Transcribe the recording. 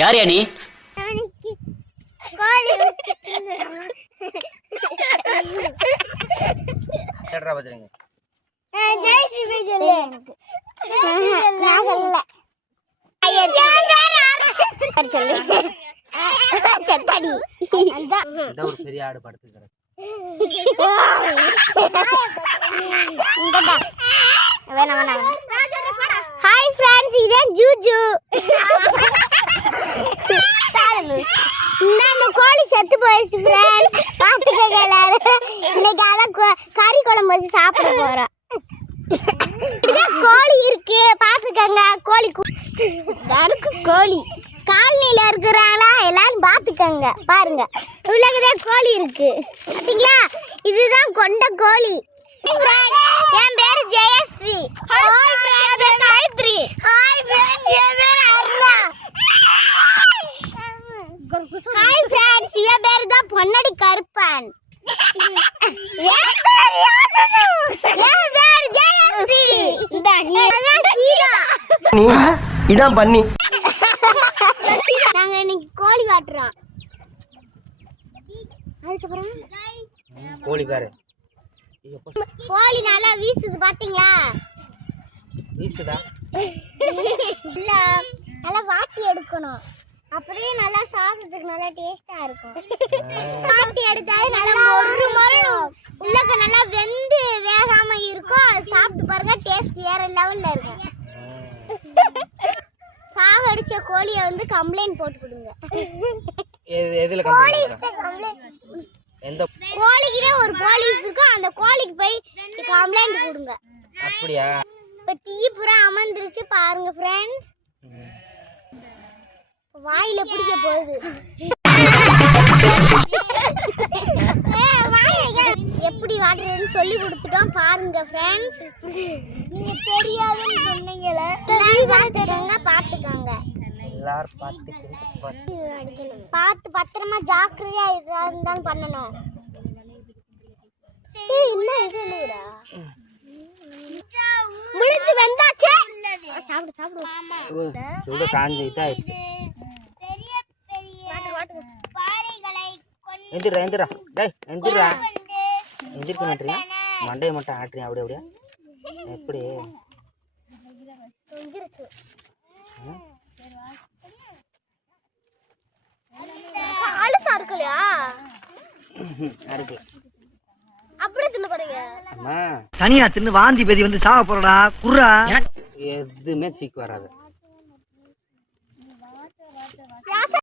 யார் நீ? ஒரு பெரிய ஆடு படுத்து ஹாய் ஃப்ரெண்ட்ஸ், இதான் ஜூஜு. இந்த கோழி செத்து போயிடுச்சு ஃப்ரெண்ட்ஸ். பார்த்துக்கங்க எல்லாரும். இன்னைக்கு அதான் கறி குழம்பு வச்சு சாப்பிட போறோம். கோழி இருக்கு, பார்த்துக்கங்க. கோழி கோழி காலனியில இருக்கிறாங்களா எல்லாரும் பார்த்துக்கங்க. பாருங்க, உள்ளதான் கோழி இருக்கு. சரிங்களா? இதுதான் கொண்ட கோழி. என் பேரு Jayashree. Hi friends, Gayathri. Hi friends, என் பேரு அருணா. ஹாய் ஃப்ரெண்ட்ஸ், என் பேரு தான் பொன்னடி கருப்பன். என் பேரு யாசனு. என் பேரு ஜெயஸ்ரீ. இந்த நீதான் கீதா. இதான் பண்ணி. நாங்க இன்னைக்கு கோழி வாட்டுறோம். அதுக்கப்புறம் கோழி பாரு, கோழி நல்லா வீசுது பாத்தீங்களா? வீசுதா? இல்ல, நல்லா வாட்டி எடுக்கணும். அப்படியே நல்லா சாதத்துக்கு நல்லா டேஸ்டா இருக்கும். வாட்டி எடுத்தாலே நல்லா மொறு மொறணும். உள்ளக்க நல்லா வெந்து வேகாம இருக்கும். சாப்பிட்டு பாருங்க, டேஸ்ட் வேற லெவல்ல இருக்கும். சாக அடிச்ச கோழியை வந்து கம்ப்ளைண்ட் போட்டு கொடுங்க. எதுல கம்ப்ளைண்ட்? எந்த கோழிக்கிட்டே ஒரு போலீஸ் இருக்கு, அந்த கோழிக்கு போய் கம்ப்ளைண்ட் கொடுங்க. அப்படியா? இப்ப தீ புறா அமர்ந்துருச்சு பாருங்க ஃப்ரெண்ட்ஸ். வாயில பிடிக்க போகுது. எப்படி வாட்டுறதுன்னு சொல்லி கொடுத்துட்டோம் பாருங்க ஃப்ரெண்ட்ஸ். நீங்க தெரியாதுன்னு சொன்னீங்களே, எல்லாரும் பாத்துக்கங்க. எல்லாரும் பார்த்து பத்திரமா ஜாக்கிரதையா இருந்தாலும் பண்ணணும். முடிஞ்சு வெந்தாச்சே. சாப்பிடு சாப்பிடு. சுட காஞ்சிட்டா ஆயிடுச்சு. எந்திரா எந்திரா, டேய் எந்திரா. எந்திரிக்க மாட்டீங்க, மண்டையை மட்டும் ஆட்டுறீங்க. அப்படியே அப்படியே எப்படி? அழுசா இருக்குல்லையா? இருக்கு. அப்படியே தின்னு பாருங்க. தனியா தின்னு வாந்தி பேதி வந்து சாவ போறடா குர்ரா. எதுவுமே சீக்கு வராது.